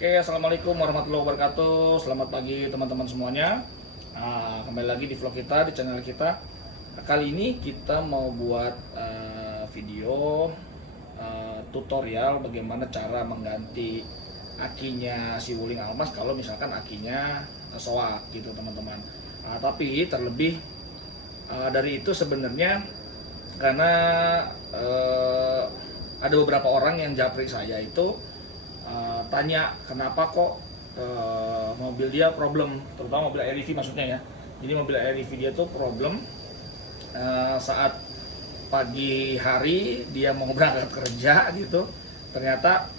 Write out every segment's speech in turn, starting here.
Oke, assalamualaikum warahmatullahi wabarakatuh. Selamat pagi teman-teman semuanya. Kembali lagi di vlog kita, di channel kita. Kali ini kita mau buat video tutorial bagaimana cara mengganti akinya si Wuling Almas kalau misalkan akinya soak gitu teman-teman. Tapi terlebih dari itu sebenarnya karena ada beberapa orang yang japri saya itu tanya kenapa kok mobil dia problem, terutama mobil REV maksudnya ya. Jadi mobil REV dia tuh problem saat pagi hari dia mau berangkat kerja gitu, ternyata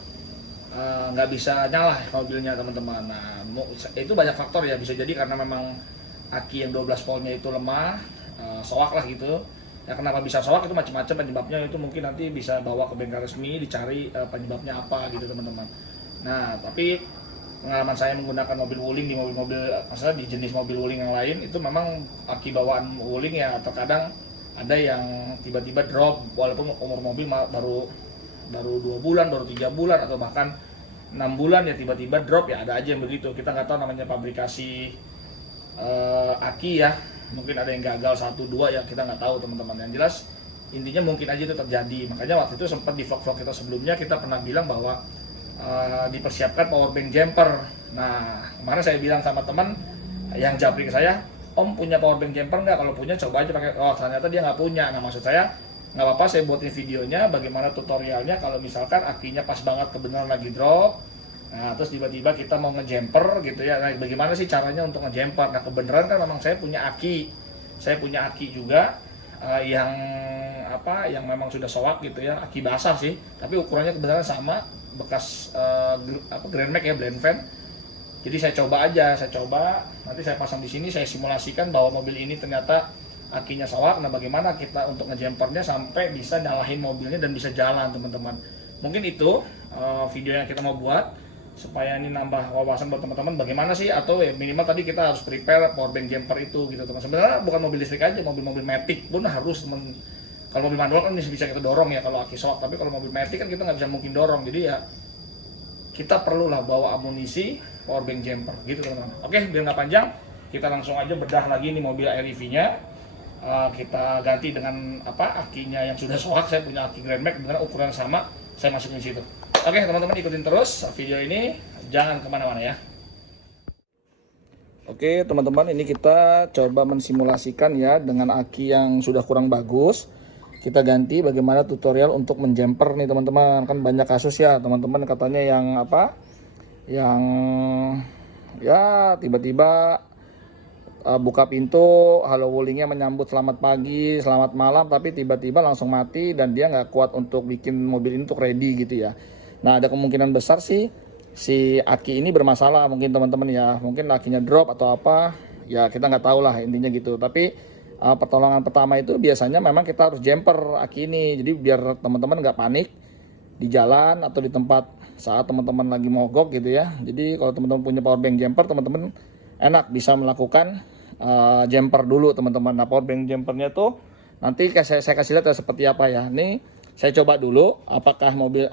nggak bisa nyala mobilnya teman-teman. Nah itu banyak faktor ya, bisa jadi karena memang aki yang 12 voltnya itu lemah, soak lah gitu. Ya kenapa bisa soak itu macam-macam penyebabnya, itu mungkin nanti bisa bawa ke bengkel resmi dicari penyebabnya apa gitu teman-teman. Nah tapi pengalaman saya menggunakan mobil Wuling di mobil-mobil, maksudnya di jenis mobil Wuling yang lain itu memang aki bawaan Wuling ya, terkadang ada yang tiba-tiba drop walaupun umur mobil baru 2 bulan, baru 3 bulan atau bahkan 6 bulan ya tiba-tiba drop, ya ada aja yang begitu. Kita nggak tahu namanya pabrikasi aki ya, mungkin ada yang gagal 1-2 ya, kita nggak tahu teman-teman. Yang jelas intinya mungkin aja itu terjadi. Makanya waktu itu sempat di vlog-vlog kita sebelumnya kita pernah bilang bahwa dipersiapkan powerbank jumper. Nah kemarin saya bilang sama teman yang japri ke saya, Om punya powerbank jumper nggak? Kalau punya coba aja pakai. Oh ternyata dia nggak punya. Nah maksud saya nggak apa-apa, saya buatin videonya bagaimana tutorialnya kalau misalkan akinya pas banget kebenaran lagi drop. Nah terus tiba-tiba kita mau ngejumper gitu ya. Nah bagaimana sih caranya untuk ngejumper? Nah kebenaran kan memang saya punya aki juga yang yang memang sudah soak gitu ya, aki basah sih, tapi ukurannya kebenaran sama bekas Grand Max ya, blend fan. Jadi saya coba nanti saya pasang di sini, saya simulasikan bahwa mobil ini ternyata akinya soak. Nah bagaimana kita untuk ngejumpernya sampai bisa nyalahin mobilnya dan bisa jalan teman-teman. Mungkin itu video yang kita mau buat supaya ini nambah wawasan buat teman-teman bagaimana sih, atau ya minimal tadi kita harus prepare powerbank jumper itu gitu teman. Sebenarnya bukan mobil listrik aja, mobil-mobil matic pun harus kalau mobil manual kan bisa kita dorong ya kalau aki soak, tapi kalau mobil matic kan kita nggak bisa mungkin dorong. Jadi ya kita perlulah bawa amunisi powerbank jumper gitu teman-teman. Oke, biar nggak panjang kita langsung aja bedah lagi nih mobil REV-nya. Kita ganti dengan akinya yang sudah soak. Saya punya aki Grand Max dengan ukuran sama, saya masukin di situ. Oke teman-teman, ikutin terus video ini, jangan kemana-mana ya. Oke teman-teman, ini kita coba mensimulasikan ya dengan aki yang sudah kurang bagus. Kita ganti bagaimana tutorial untuk menjumper nih teman-teman. Kan banyak kasus ya teman-teman, katanya yang yang ya tiba-tiba buka pintu, halo Wulingnya menyambut selamat pagi, selamat malam, tapi tiba-tiba langsung mati dan dia nggak kuat untuk bikin mobil ini untuk ready gitu ya. Nah ada kemungkinan besar sih si aki ini bermasalah mungkin teman-teman ya, mungkin akinya drop atau apa ya, kita nggak tahu lah intinya gitu. Tapi pertolongan pertama itu biasanya memang kita harus jumper aki ini, jadi biar teman-teman nggak panik di jalan atau di tempat saat teman-teman lagi mogok gitu ya. Jadi kalau teman-teman punya powerbank jumper, teman-teman enak bisa melakukan jumper dulu teman-teman. Nah powerbank jumpernya tuh nanti saya kasih lihat seperti apa ya. Nih saya coba dulu apakah mobil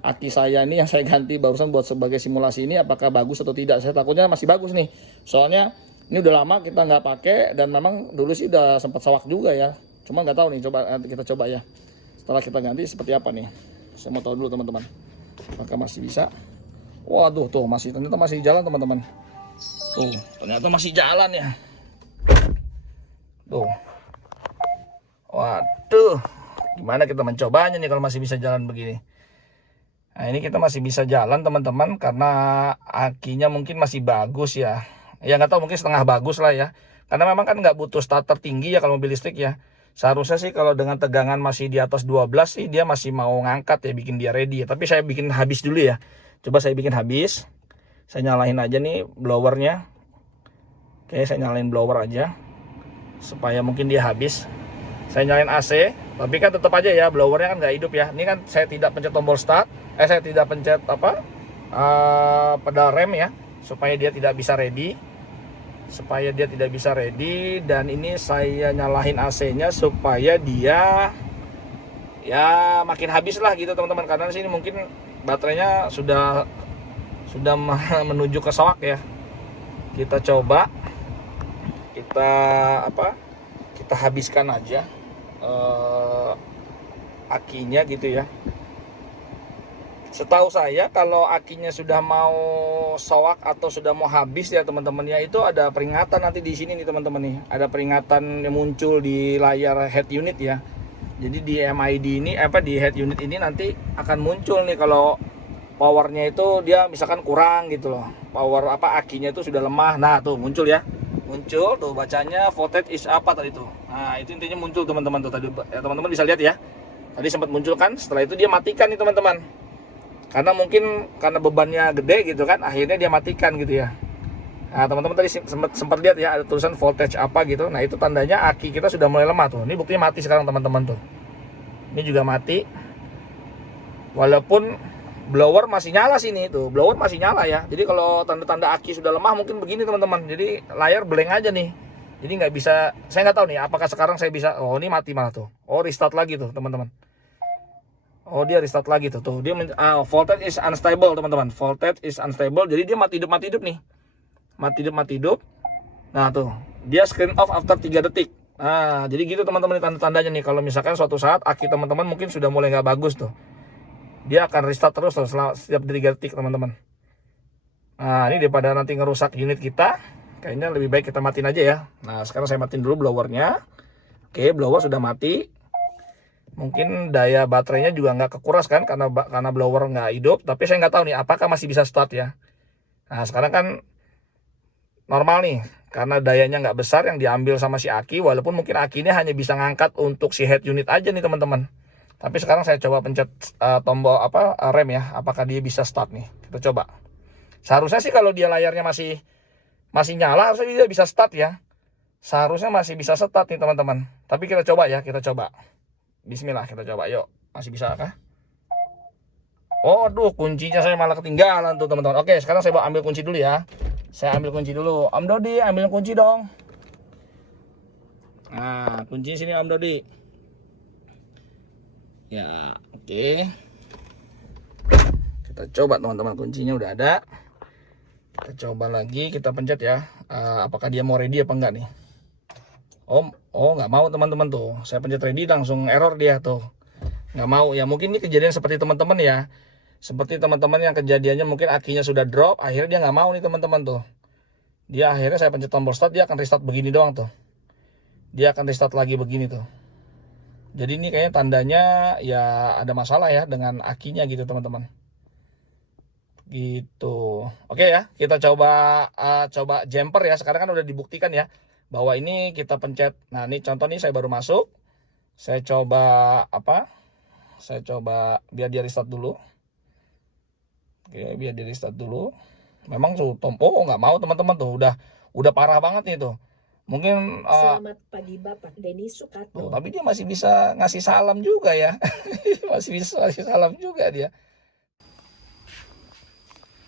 aki saya ini yang saya ganti barusan buat sebagai simulasi ini apakah bagus atau tidak. Saya takutnya masih bagus nih, soalnya ini udah lama kita nggak pakai dan memang dulu sih udah sempat soak juga ya, cuma nggak tahu nih, kita coba ya setelah kita ganti seperti apa nih. Saya mau tahu dulu teman-teman apakah masih bisa. Waduh tuh ternyata masih jalan teman-teman. Tuh ternyata masih jalan ya. Tuh waduh, gimana kita mencobanya nih kalau masih bisa jalan begini. Nah ini kita masih bisa jalan teman-teman karena akinya mungkin masih bagus ya. Ya nggak tahu, mungkin setengah bagus lah ya. Karena memang kan nggak butuh starter tinggi ya kalau mobil listrik ya. Seharusnya sih kalau dengan tegangan masih di atas 12 sih dia masih mau ngangkat ya, bikin dia ready ya. Tapi saya bikin habis dulu ya. Coba saya bikin habis. Saya nyalain aja nih blowernya. Oke, saya nyalain blower aja supaya mungkin dia habis. Saya nyalain AC, tapi kan tetap aja ya blowernya kan nggak hidup ya. Ini kan saya tidak pencet tombol start, saya tidak pencet pedal rem ya, supaya dia tidak bisa ready. Dan ini saya nyalain AC-nya supaya dia ya makin habis lah gitu teman-teman, karena sini mungkin baterainya sudah sudah menuju ke soak ya. Kita coba, kita habiskan aja akinya gitu ya. Setahu saya kalau akinya sudah mau soak atau sudah mau habis ya teman-teman ya, itu ada peringatan nanti di sini nih teman-teman nih. Ada peringatan yang muncul di layar head unit ya. Jadi di MID ini di head unit ini nanti akan muncul nih kalau powernya itu dia misalkan kurang gitu loh. Power akinya itu sudah lemah. Nah, tuh muncul ya. Muncul tuh bacanya voltage is apa tadi tuh. Nah, itu intinya muncul teman-teman tuh tadi ya, teman-teman bisa lihat ya. Tadi sempat muncul kan, setelah itu dia matikan nih teman-teman. Karena mungkin karena bebannya gede gitu kan, akhirnya dia matikan gitu ya. Nah teman-teman tadi sempat lihat ya ada tulisan voltage apa gitu. Nah itu tandanya aki kita sudah mulai lemah tuh. Ini buktinya mati sekarang teman-teman tuh. Ini juga mati. Walaupun blower masih nyala sini tuh, blower masih nyala ya. Jadi kalau tanda-tanda aki sudah lemah mungkin begini teman-teman. Jadi layar blank aja nih. Jadi nggak bisa, saya nggak tahu nih apakah sekarang saya bisa. Oh ini mati malah tuh. Oh restart lagi tuh teman-teman. Oh dia restart lagi tuh, dia voltage is unstable teman-teman, voltage is unstable, jadi dia mati hidup nih, mati hidup. Nah tuh dia screen off after 3 detik. Nah jadi gitu teman-teman tanda-tandanya nih, kalau misalkan suatu saat aki teman-teman mungkin sudah mulai nggak bagus tuh, dia akan restart terus tuh setiap 3 detik teman-teman. Nah ini daripada nanti ngerusak unit kita, kayaknya lebih baik kita matiin aja ya. Nah sekarang saya matiin dulu blowernya. Oke, blower sudah mati. Mungkin daya baterainya juga nggak kekuras kan karena blower nggak hidup, tapi saya nggak tahu nih apakah masih bisa start ya. Nah sekarang kan normal nih karena dayanya nggak besar yang diambil sama si aki, walaupun mungkin akinya hanya bisa ngangkat untuk si head unit aja nih teman-teman. Tapi sekarang saya coba pencet tombol rem ya, apakah dia bisa start nih. Kita coba. Seharusnya sih kalau dia layarnya masih nyala, harusnya dia bisa start ya. Seharusnya masih bisa start nih teman-teman. Tapi kita coba ya, kita coba. Bismillah, kita coba yuk. Masih bisa kah? Oh aduh, kuncinya saya malah ketinggalan tuh teman-teman. Oke, sekarang saya ambil kunci dulu ya. Saya ambil kunci dulu. Om Dodi, ambil kunci dong. Nah, kuncinya sini Om Dodi. Ya, oke. Kita coba teman-teman, kuncinya udah ada. Kita coba lagi, kita pencet ya. Apakah dia mau ready apa enggak nih? Oh nggak mau teman-teman tuh. Saya pencet ready langsung error dia tuh. Nggak mau ya. Mungkin ini kejadian seperti teman-teman ya. Seperti teman-teman yang kejadiannya mungkin akinya sudah drop. Akhirnya dia nggak mau nih teman-teman tuh. Dia akhirnya saya pencet tombol start, dia akan restart begini doang tuh. Dia akan restart lagi begini tuh. Jadi ini kayaknya tandanya ya ada masalah ya dengan akinya gitu teman-teman. Gitu. Oke ya, kita coba jumper ya. Sekarang kan udah dibuktikan ya bahwa ini kita pencet. Nah ini contoh nih, saya baru masuk, saya coba saya coba biar dia restart dulu. Oke, biar dia restart dulu. Memang tuh nggak mau teman-teman tuh, udah parah banget nih tuh. Mungkin selamat pagi Bapak Denny Sukato. Tapi dia masih bisa ngasih salam juga ya. Masih bisa ngasih salam juga dia.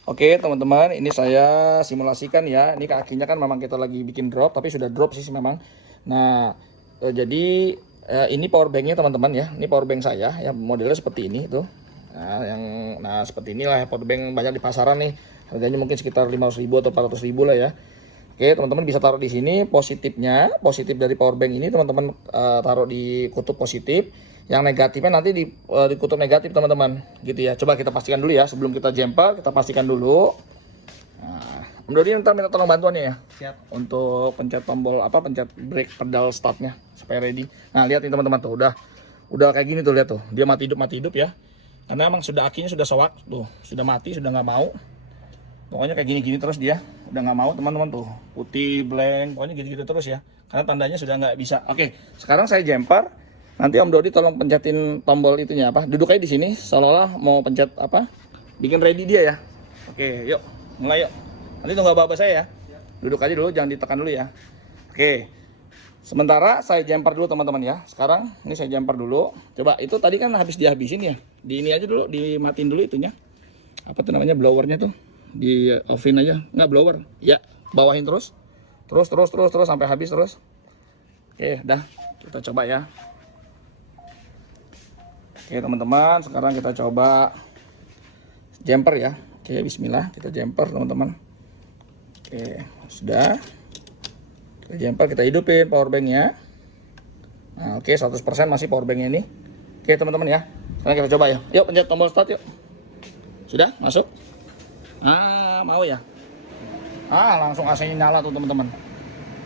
Oke teman-teman, ini saya simulasikan ya. Ini kakinya kan memang kita lagi bikin drop, tapi sudah drop sih memang. Nah jadi ini power banknya teman-teman ya. Ini power bank saya ya, modelnya seperti ini tuh. Nah seperti inilah ya, power bank banyak di pasaran nih. Harganya mungkin sekitar 500.000 atau 400.000 lah ya. Oke teman-teman bisa taruh di sini positifnya, positif dari power bank ini teman-teman taruh di kutub positif. Yang negatifnya nanti di kutub negatif teman-teman gitu ya. Coba kita pastikan dulu ya sebelum kita jumper, kita pastikan dulu. Nah, Om Dodi ntar minta tolong bantuannya ya. Siap. Untuk pencet tombol pencet brake pedal startnya supaya ready. Nah lihat nih teman-teman tuh udah kayak gini tuh, lihat tuh dia mati hidup ya. Karena emang sudah akinya sudah soak tuh, sudah mati, sudah nggak mau. Pokoknya kayak gini-gini terus dia udah nggak mau teman-teman tuh, putih blank, pokoknya gitu-gitu terus ya. Karena tandanya sudah nggak bisa. Oke, sekarang saya jumper. Nanti Om Dodi tolong pencetin tombol itunya duduk aja di sini seolah-olah mau pencet bikin ready dia ya. Oke yuk mulai yuk, nanti tunggu bapak saya ya. Duduk aja dulu, jangan ditekan dulu ya. Oke, sementara saya jumper dulu teman-teman ya. Sekarang ini saya jumper dulu. Coba itu tadi kan habis dihabisin ya, di ini aja dulu, dimatiin dulu itunya, apa tuh namanya, blowernya tuh di offin aja. Nggak blower ya, bawahin terus sampai habis terus. Oke dah, kita coba ya. Oke teman-teman, sekarang kita coba jumper ya. Oke, bismillah, kita jumper teman-teman. Oke, sudah. Kita jumper, kita hidupin power banknya. Nah, oke, 100% masih power banknya ini. Oke teman-teman ya, sekarang kita coba ya. Yuk pencet tombol start yuk. Sudah masuk? Mau ya? Langsung AC-nya nyala tuh teman-teman.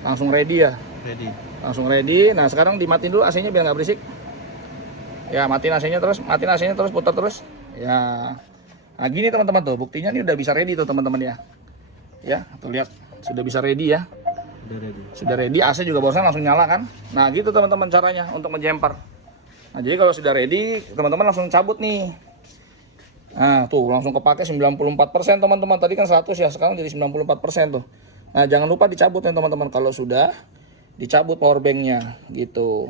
Langsung ready ya. Langsung ready. Nah sekarang dimatiin dulu AC-nya biar nggak berisik. Ya matiin AC-nya terus, putar terus. Ya. Nah gini teman-teman tuh, buktinya ini udah bisa ready tuh teman-teman ya. Ya, tuh lihat sudah bisa ready ya. Sudah ready, AC juga barusan langsung nyala kan. Nah gitu teman-teman caranya untuk menjumper. Nah jadi kalau sudah ready, teman-teman langsung cabut nih. Nah tuh langsung kepake 94% teman-teman. Tadi kan 100 ya, sekarang jadi 94% tuh. Nah jangan lupa dicabut ya teman-teman kalau sudah dicabut power banknya gitu.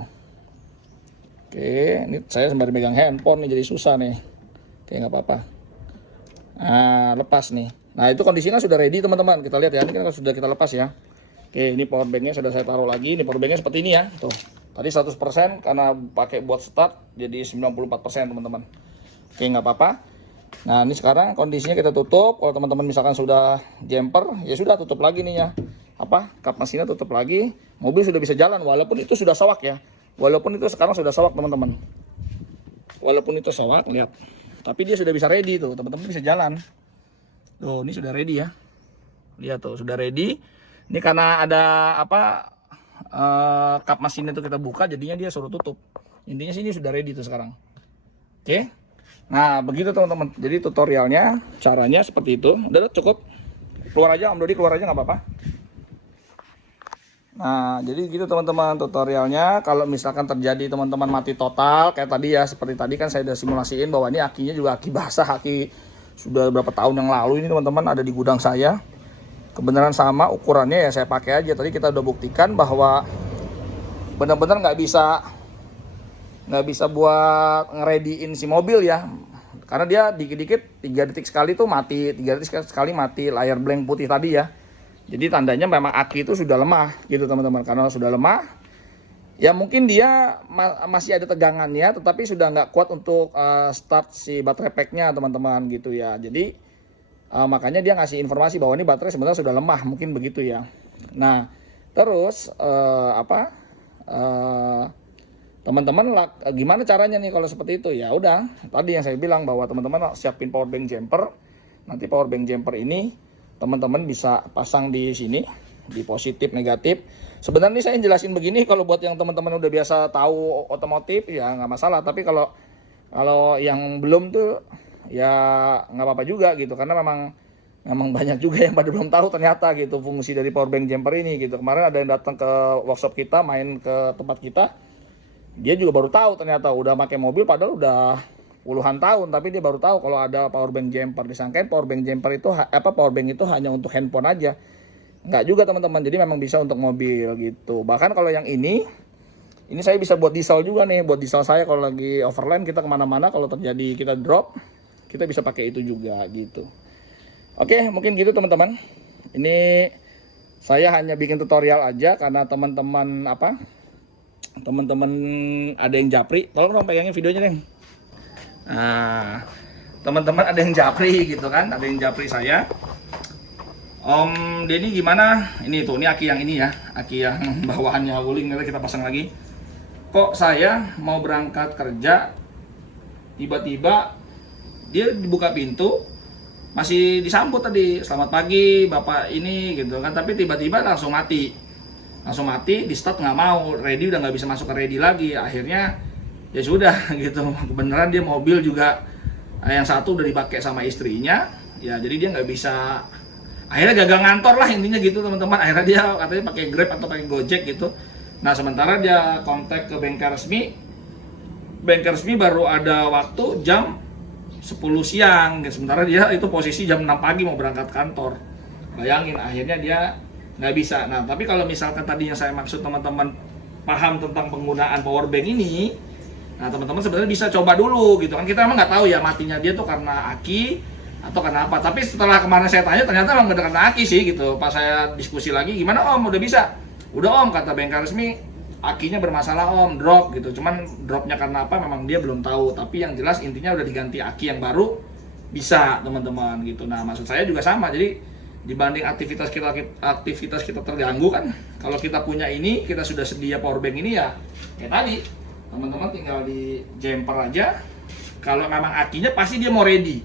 Oke, ini saya sembari megang handphone nih jadi susah nih. Oke nggak apa-apa. Nah lepas nih. Nah itu kondisinya sudah ready teman-teman. Kita lihat ya, ini kan sudah kita lepas ya. Oke, ini power banknya sudah saya taruh lagi. Ini power banknya seperti ini ya. Tuh, tadi 100% karena pakai buat start jadi 94% teman-teman. Oke, nggak apa-apa. Nah, ini sekarang kondisinya kita tutup. Kalau teman-teman misalkan sudah jumper, ya sudah tutup lagi nih ya. Kap mesinnya tutup lagi. Mobil sudah bisa jalan walaupun itu sudah sawak ya. Walaupun itu sekarang sudah sawak teman-teman. Walaupun itu sawak, lihat. Tapi dia sudah bisa ready tuh, teman-teman bisa jalan. Tuh, ini sudah ready ya. Lihat tuh, sudah ready. Ini karena ada kap mesinnya itu kita buka, jadinya dia suruh tutup. Intinya sini sudah ready tuh sekarang. Oke. Nah begitu teman-teman. Jadi tutorialnya, caranya seperti itu. Udah cukup. Keluar aja Om Dodi, keluar aja nggak apa-apa. Nah jadi gitu teman-teman tutorialnya. Kalau misalkan terjadi teman-teman mati total kayak tadi ya, seperti tadi kan saya udah simulasiin bahwa ini akinya juga aki basah, aki sudah berapa tahun yang lalu ini teman-teman ada di gudang saya. Kebenaran sama ukurannya ya saya pakai aja. Tadi kita udah buktikan bahwa benar-benar nggak bisa buat ngereadyin si mobil ya, karena dia dikit-dikit 3 detik sekali tuh mati, 3 detik sekali mati layar blank putih tadi ya. Jadi tandanya memang aki itu sudah lemah gitu teman-teman. Karena sudah lemah ya mungkin dia masih ada tegangannya, tetapi sudah nggak kuat untuk start si baterai packnya teman-teman gitu ya. Jadi makanya dia ngasih informasi bahwa ini baterai sebenarnya sudah lemah, mungkin begitu ya. Nah terus teman-teman gimana caranya nih kalau seperti itu? Ya udah tadi yang saya bilang bahwa teman-teman siapin power bank jumper. Nanti power bank jumper ini teman-teman bisa pasang di sini, di positif negatif. Sebenarnya saya jelasin begini kalau buat yang teman-teman udah biasa tahu otomotif ya nggak masalah, tapi kalau yang belum tuh ya nggak apa-apa juga gitu, karena memang banyak juga yang pada belum tahu ternyata gitu fungsi dari power bank jumper ini gitu. Kemarin ada yang datang ke workshop kita, main ke tempat kita, dia juga baru tahu ternyata udah pakai mobil padahal udah puluhan tahun, tapi dia baru tahu kalau ada power bank jumper. Disangkain power bank jumper itu power bank itu hanya untuk handphone aja. Nggak juga teman-teman, jadi memang bisa untuk mobil gitu. Bahkan kalau yang ini saya bisa buat diesel juga nih, buat diesel saya kalau lagi overland kita kemana-mana, kalau terjadi kita drop, kita bisa pakai itu juga gitu. Oke, mungkin gitu teman-teman. Ini saya hanya bikin tutorial aja karena teman-teman ada yang japri. Tolong dong pegangin videonya deh. Nah, teman-teman ada yang japri gitu kan, ada yang japri saya. Om Denny gimana? Ini tuh, ini aki yang ini ya, aki yang bawahannya wuling, nanti kita pasang lagi. Kok saya mau berangkat kerja, tiba-tiba dia dibuka pintu, masih disambut tadi, selamat pagi bapak ini gitu kan, tapi tiba-tiba langsung mati, di start nggak mau, ready udah nggak bisa masuk ke ready lagi, akhirnya ya sudah gitu. Kebenaran dia mobil juga yang satu udah dipakai sama istrinya, ya jadi dia nggak bisa, akhirnya gagal ngantor lah intinya gitu teman-teman. Akhirnya dia katanya pakai Grab atau pakai Gojek gitu. Nah sementara dia kontak ke bengkel resmi baru ada waktu jam 10 siang, sementara dia itu posisi jam 6 pagi mau berangkat kantor. Bayangin, akhirnya dia nggak bisa. Nah tapi kalau misalkan tadi yang saya maksud teman-teman paham tentang penggunaan power bank ini, nah teman-teman sebenarnya bisa coba dulu gitu kan. Kita emang nggak tahu ya matinya dia tuh karena aki atau karena apa, tapi setelah kemarin saya tanya ternyata emang bener karena aki sih gitu. Pas saya diskusi lagi, gimana Om udah bisa? Udah Om, kata bengkel resmi akinya bermasalah Om, drop gitu. Cuman dropnya karena apa memang dia belum tahu, tapi yang jelas intinya udah diganti aki yang baru bisa teman-teman gitu. Nah maksud saya juga sama, jadi dibanding aktivitas kita terganggu kan, kalau kita punya ini, kita sudah sedia power bank ini ya tadi teman-teman tinggal di jumper aja. Kalau memang akinya pasti dia mau ready.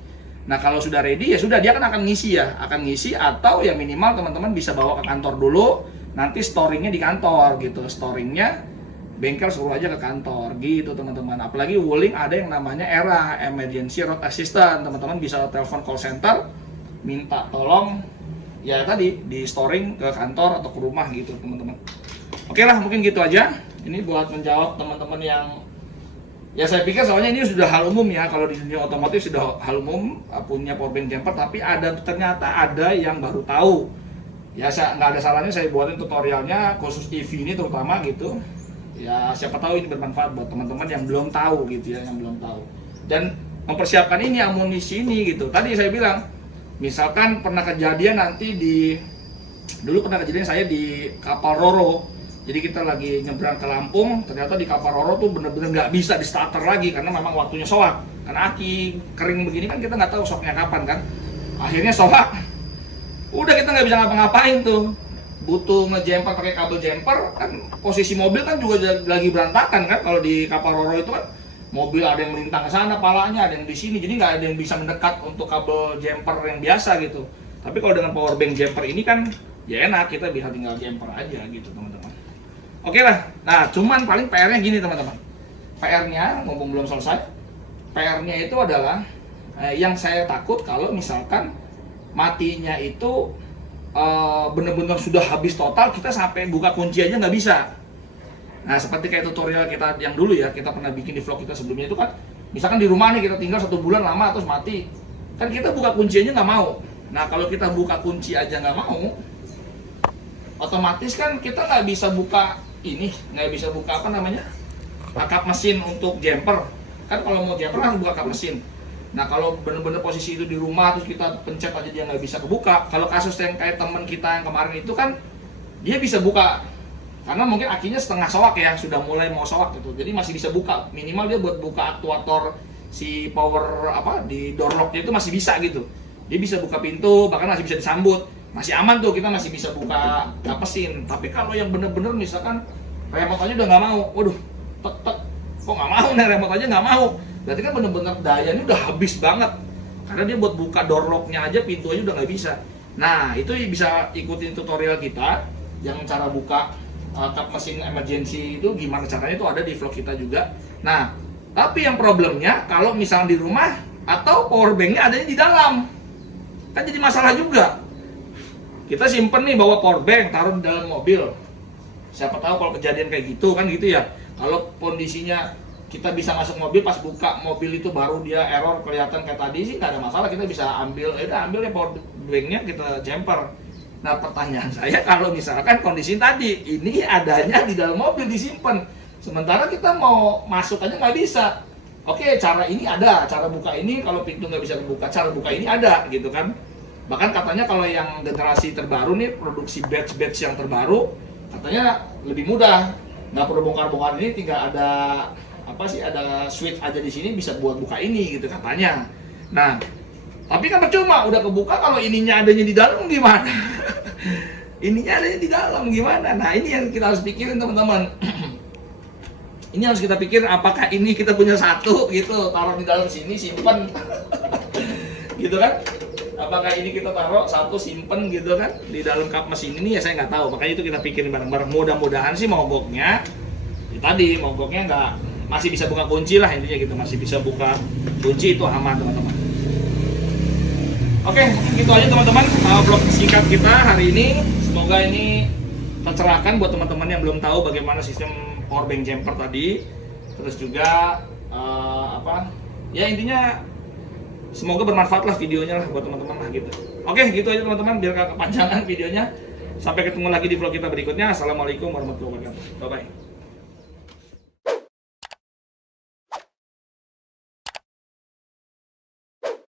Nah kalau sudah ready ya sudah, dia kan akan ngisi atau ya minimal teman-teman bisa bawa ke kantor dulu, nanti storingnya di kantor gitu, storingnya bengkel suruh aja ke kantor gitu teman-teman. Apalagi Wuling ada yang namanya ERA, Emergency Road Assistant, teman-teman bisa telepon call center minta tolong ya tadi di storing ke kantor atau ke rumah gitu teman-teman. Oke lah, mungkin gitu aja. Ini buat menjawab teman-teman yang ya saya pikir soalnya ini sudah hal umum ya, kalau di dunia otomotif sudah hal umum punya power bank jumper, tapi ternyata ada yang baru tahu. Ya nggak ada salahnya saya buatin tutorialnya khusus EV ini terutama gitu. Ya siapa tahu ini bermanfaat buat teman-teman yang belum tahu gitu ya, yang belum tahu. Dan mempersiapkan ini amunisi ini gitu. Tadi saya bilang, misalkan pernah kejadian dulu pernah kejadian saya di kapal Roro. Jadi kita lagi nyebrang ke Lampung, ternyata di kapal Roro tuh bener-bener nggak bisa di starter lagi karena memang waktunya soak. Karena aki kering begini kan kita nggak tahu soknya kapan kan. Akhirnya soak, udah kita nggak bisa ngapa-ngapain tuh. Butuh ngejumper pakai kabel jumper kan, posisi mobil kan juga lagi berantakan kan kalau di kapal Roro itu kan. Mobil ada yang melintang ke sana palanya, ada yang di sini, jadi nggak ada yang bisa mendekat untuk kabel jumper yang biasa gitu. Tapi kalau dengan power bank jumper ini kan ya enak, kita bisa tinggal jumper aja gitu teman-teman. Oke lah, nah cuman paling PR-nya gini teman-teman. PR-nya, ngomong belum selesai, PR-nya itu adalah yang saya takut kalau misalkan matinya itu bener-bener sudah habis total, kita sampai buka kunci aja nggak bisa. Nah seperti kayak tutorial kita yang dulu ya, kita pernah bikin di vlog kita sebelumnya itu kan, misalkan di rumah nih kita tinggal 1 bulan lama terus mati, kan kita buka kunci aja nggak mau. Nah kalau kita buka kunci aja nggak mau, otomatis kan kita nggak bisa buka apa namanya, kap mesin untuk jumper. Kan kalau mau jumper harus buka kap mesin. Nah kalau bener-bener posisi itu di rumah terus kita pencet aja dia nggak bisa kebuka. Kalau kasus yang kayak teman kita yang kemarin itu kan dia bisa buka, karena mungkin akinya setengah soak ya, sudah mulai mau soak gitu, jadi masih bisa buka. Minimal dia buat buka aktuator si power di door locknya itu masih bisa gitu. Dia bisa buka pintu, bahkan masih bisa disambut, masih aman tuh, kita masih bisa buka kap mesin. Tapi kalau yang bener-bener misalkan remote aja udah nggak mau, waduh, kok nggak mau nih, remote aja nggak mau, berarti kan bener-bener dayanya udah habis banget. Karena dia buat buka door locknya aja, pintu aja udah nggak bisa. Nah itu bisa ikutin tutorial kita yang cara buka kap mesin emergency itu gimana caranya, itu ada di vlog kita juga. Nah tapi yang problemnya kalau misalnya di rumah atau power banknya adanya di dalam, kan jadi masalah juga. Kita simpen nih bawa power bank, taruh di dalam mobil. Siapa tahu kalau kejadian kayak gitu kan gitu ya. Kalau kondisinya kita bisa masuk mobil, pas buka mobil itu baru dia error kelihatan kayak tadi sih nggak ada masalah, kita bisa ambil ya power banknya kita jumper. Nah pertanyaan saya, kalau misalkan kondisi tadi ini adanya di dalam mobil disimpan, sementara kita mau masuk aja nggak bisa. Oke, cara ini ada, cara buka ini kalau pintu nggak bisa kebuka, cara buka ini ada gitu kan. Bahkan katanya kalau yang generasi terbaru nih, produksi batch yang terbaru, katanya lebih mudah, nggak perlu bongkar-bongkar ini, tinggal ada ada switch aja di sini bisa buat buka ini gitu katanya. Nah tapi kan percuma, udah kebuka kalau ininya adanya di dalam gimana? Ininya adanya di dalam gimana? Nah ini yang kita harus pikirin teman-teman. Ini harus kita pikirin, apakah ini kita punya satu gitu, taruh di dalam sini simpen gitu kan? Apakah ini kita taruh satu simpen gitu kan di dalam kap mesin ini, ya saya nggak tahu. Makanya itu kita pikirin bareng-bareng. Mudah-mudahan sih mogoknya nggak, masih bisa buka kunci lah intinya gitu, masih bisa buka kunci, itu aman teman-teman. Oke, gitu aja teman-teman vlog singkat kita hari ini. Semoga ini tercerahkan buat teman-teman yang belum tahu bagaimana sistem power bank jumper tadi. Terus juga ya intinya semoga bermanfaat lah videonya lah buat teman-teman lah gitu. Oke, gitu aja teman-teman, biar gak kepanjangan videonya. Sampai ketemu lagi di vlog kita berikutnya. Assalamualaikum warahmatullahi wabarakatuh. Bye bye.